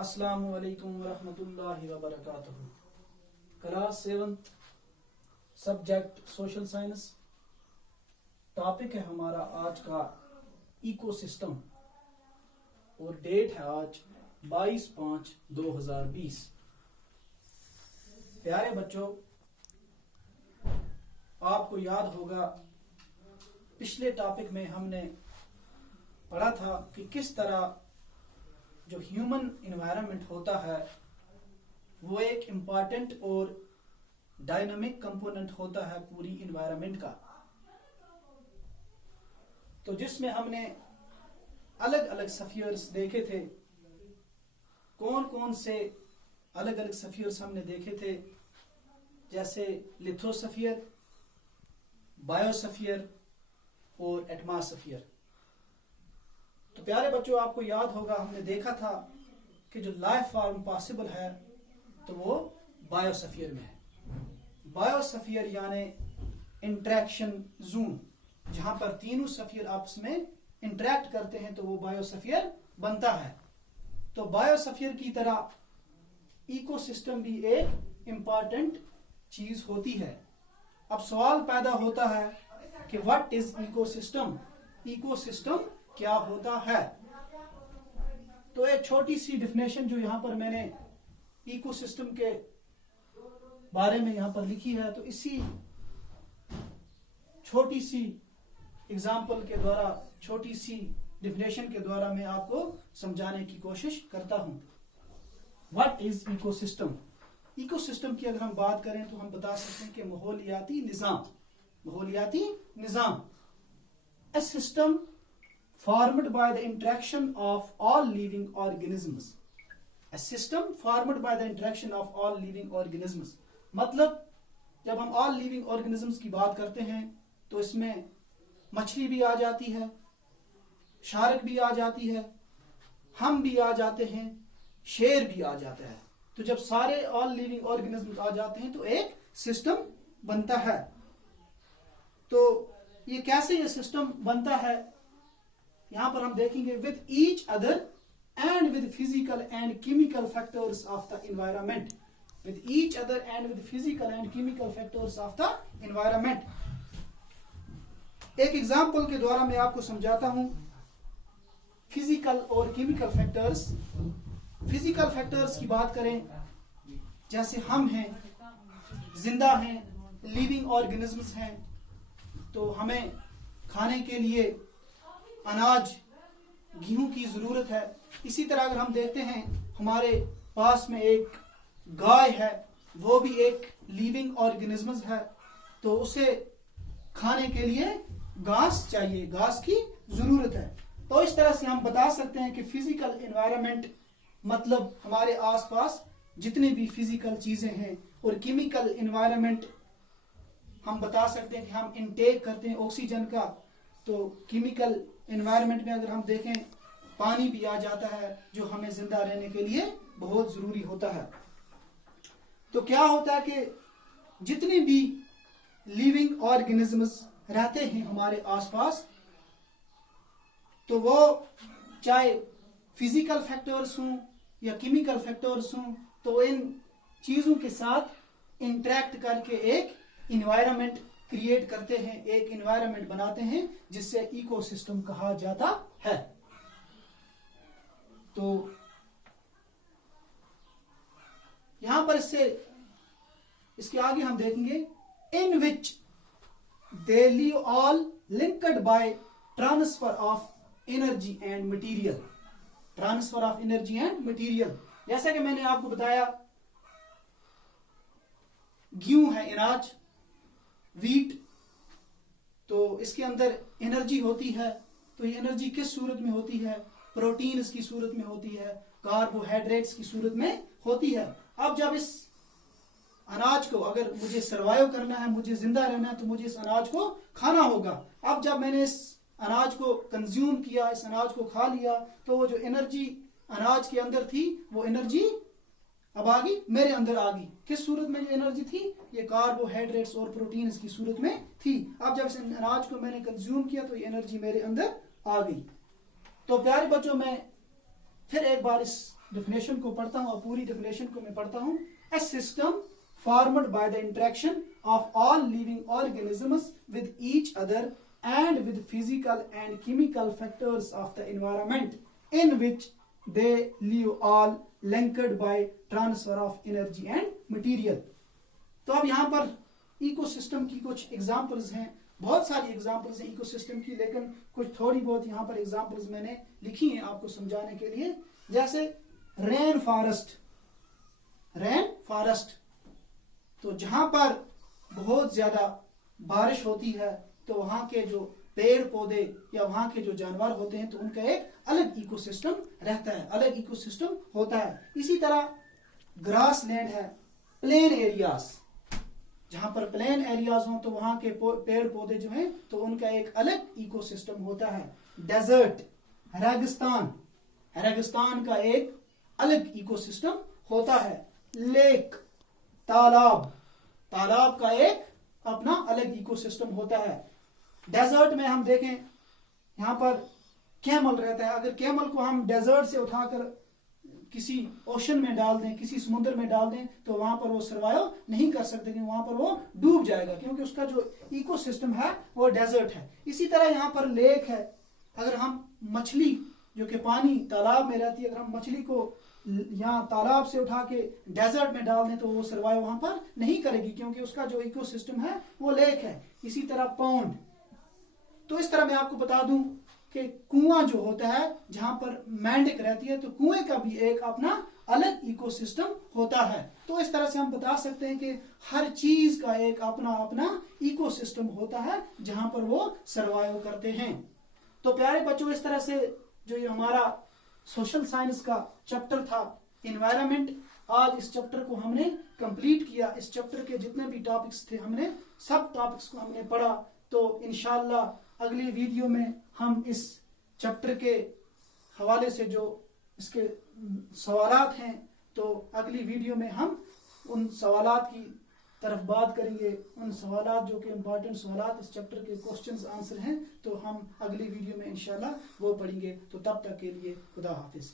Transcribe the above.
अस्सलामु अलैकुम रहमतुल्लाहि व बरकातुहू। Class 7th subject social science. Topic है हमारा आज का इकोसिस्टम और डेट है आज 22/5/2020। प्यारे बच्चों, आपको याद होगा पिछले टॉपिक में हमने पढ़ा था कि किस तरह जो ह्यूमन एनवायरनमेंट होता है वो एक इम्पॉर्टेंट और डायनामिक कंपोनेंट होता है पूरी एनवायरनमेंट का। तो जिसमें हमने अलग अलग स्फीयर्स देखे थे। कौन कौन से अलग अलग स्फीयर्स हमने देखे थे, जैसे लिथोस्फीयर, बायोस्फीयर और एटमॉस्फेयर। तो प्यारे बच्चों, आपको याद होगा हमने देखा था कि जो लाइफ फॉर्म पॉसिबल है तो वो बायोस्फीयर में है। बायोस्फीयर यानी इंटरेक्शन जोन, जहां पर तीनों स्फीयर आपस में इंटरेक्ट करते हैं तो वो बायोस्फीयर बनता है। तो बायोस्फीयर की तरह इकोसिस्टम भी एक इम्पॉर्टेंट चीज होती है। अब सवाल पैदा होता है कि व्हाट इज इकोसिस्टम, इकोसिस्टम क्या होता है। तो एक छोटी सी डिफिनेशन जो यहां पर मैंने इकोसिस्टम के बारे में यहां पर लिखी है, तो इसी छोटी सी एग्जांपल के द्वारा, छोटी सी डिफिनेशन के द्वारा मैं आपको समझाने की कोशिश करता हूं। What is ecosystem. इकोसिस्टम की अगर हम बात करें तो हम बता सकते हैं कि माहौलियाती निजाम, माहौलियाती निजाम, a system formed by the interaction of all living organisms, a system formed by the interaction of all living organisms। मतलब जब हम all living organisms की बात करते हैं तो इसमें मछली भी आ जाती है, शार्क भी आ जाती है, हम भी आ जाते हैं, शेर भी आ जाता है। तो जब सारे all living organisms आ जाते हैं तो एक सिस्टम बनता है। तो ये कैसे ये सिस्टम बनता है, यहां पर हम देखेंगे with each other and with physical and chemical factors of the environment, with each other and with physical and chemical factors of the environment. एक एग्जांपल के द्वारा मैं आपको समझाता हूं फिजिकल और केमिकल फैक्टर्स। फिजिकल फैक्टर्स की बात करें, जैसे हम हैं, जिंदा हैं, लिविंग ऑर्गेनिजम्स हैं, तो हमें खाने के लिए अनाज, गेहूं की जरूरत है। इसी तरह अगर हम देखते हैं हमारे पास में एक गाय है, वो भी एक लिविंग ऑर्गेनिज्म है, तो उसे खाने के लिए घास चाहिए, घास की जरूरत है। तो इस तरह से हम बता सकते हैं कि फिजिकल एनवायरनमेंट मतलब हमारे आसपास जितनी भी फिजिकल चीजें हैं, और केमिकल एनवायरनमेंट हम बता सकते हैं कि हम इनटेक करते हैं ऑक्सीजन का। तो केमिकल एनवायरनमेंट में अगर हम देखें पानी भी आ जाता है, जो हमें जिंदा रहने के लिए बहुत जरूरी होता है। तो क्या होता है कि जितने भी लिविंग ऑर्गेनिजम्स रहते हैं हमारे आसपास, तो वो चाहे फिजिकल फैक्टर्स हों या केमिकल फैक्टर्स हों, तो इन चीजों के साथ इंटरेक्ट करके एक इन्वायरमेंट क्रिएट करते हैं, एक इन्वायरमेंट बनाते हैं, जिससे इकोसिस्टम कहा जाता है। तो यहां पर इसके आगे हम देखेंगे in which they live all linked by transfer of energy and material, transfer of energy and material. जैसा कि मैंने आपको बताया, गेहूं है, अनाज, वीट, तो इसके अंदर एनर्जी होती है। तो ये एनर्जी किस सूरत में होती है, प्रोटीन्स की सूरत में होती है, कार्बोहाइड्रेट्स की सूरत में होती है। अब जब इस अनाज को, अगर मुझे सर्वाइव करना है, मुझे जिंदा रहना है, तो मुझे इस अनाज को खाना होगा। अब जब मैंने इस अनाज को कंज्यूम किया, इस अनाज को खा लिया, तो वो जो एनर्जी अनाज के अंदर थी, वो एनर्जी अब आ गई मेरे अंदर आ गई। किस सूरत में जो एनर्जी थी, ये कार्बोहाइड्रेट्स और प्रोटीन्स की सूरत में थी। अब जब इस अनाज को मैंने कंज्यूम किया तो ये एनर्जी मेरे अंदर आ गई। तो प्यारे बच्चों, मैं फिर एक बार इस डेफिनेशन को पढ़ता हूं और पूरी डेफिनेशन को मैं पढ़ता हूं। ए system formed by the interaction of all living organisms with each other and with physical and chemical factors of the environment in which they live, all linked by transfer of energy and material। तो अब यहाँ पर ecosystem की कुछ examples हैं, बहुत सारी examples हैं इकोसिस्टम की, लेकिन कुछ थोड़ी बहुत यहाँ पर एग्जांपल्स मैंने लिखी हैं आपको समझाने के लिए। जैसे रेन फॉरेस्ट, तो जहां पर बहुत ज्यादा बारिश होती है तो वहां के जो पेड़ पौधे या वहां के जो जानवर होते हैं तो उनका एक अलग इकोसिस्टम रहता है, अलग इकोसिस्टम होता है। इसी तरह ग्रास लैंड है, प्लेन एरियाज, जहां पर प्लेन एरियाज हो तो वहां के पेड़ पौधे जो हैं तो उनका एक अलग इकोसिस्टम होता है। डेजर्ट, रेगिस्तान का एक अलग इकोसिस्टम होता है। लेक, तालाब का एक अपना अलग इकोसिस्टम होता है। डेजर्ट में हम देखें यहां पर कैमल रहता है, अगर कैमल को हम डेजर्ट से उठाकर किसी ओशन में डाल दें, किसी समुद्र में डाल दें तो वहां पर वो सर्वाइव नहीं कर सकते, क्योंकि वहां पर वो डूब जाएगा, क्योंकि उसका जो इकोसिस्टम है वो डेजर्ट है। इसी तरह यहाँ पर लेक है, अगर हम मछली जो कि पानी तालाब में रहती है, अगर हम मछली को यहाँ तालाब से उठा के डेजर्ट में डाल दें तो वो सर्वाइव वहां पर नहीं करेगी, क्योंकि उसका जो इकोसिस्टम है वो लेक है। इसी तरह पॉन्ड, तो इस तरह मैं आपको बता दूं कि कुआं जो होता है जहां पर मेंढक रहती है तो कुएं का भी एक अपना अलग इकोसिस्टम होता है। तो इस तरह से हम बता सकते हैं कि हर चीज का एक अपना अपना इकोसिस्टम होता है जहां पर वो सर्वाइव करते हैं। तो प्यारे बच्चों, इस तरह से जो ये हमारा सोशल साइंस का चैप्टर था एनवायरनमेंट, आज इस चैप्टर को हमने कंप्लीट किया। इस चैप्टर के जितने भी टॉपिक्स थे हमने सब टॉपिक्स को हमने पढ़ा। तो इंशाल्लाह अगली वीडियो में हम इस चैप्टर के हवाले से जो इसके सवालात हैं तो अगली वीडियो में हम उन सवालात की तरफ बात करेंगे, उन सवालात जो कि इम्पोर्टेंट सवालात इस चैप्टर के क्वेश्चंस आंसर हैं तो हम अगली वीडियो में इंशाल्लाह वो पढ़ेंगे। तो तब तक के लिए खुदा हाफिज।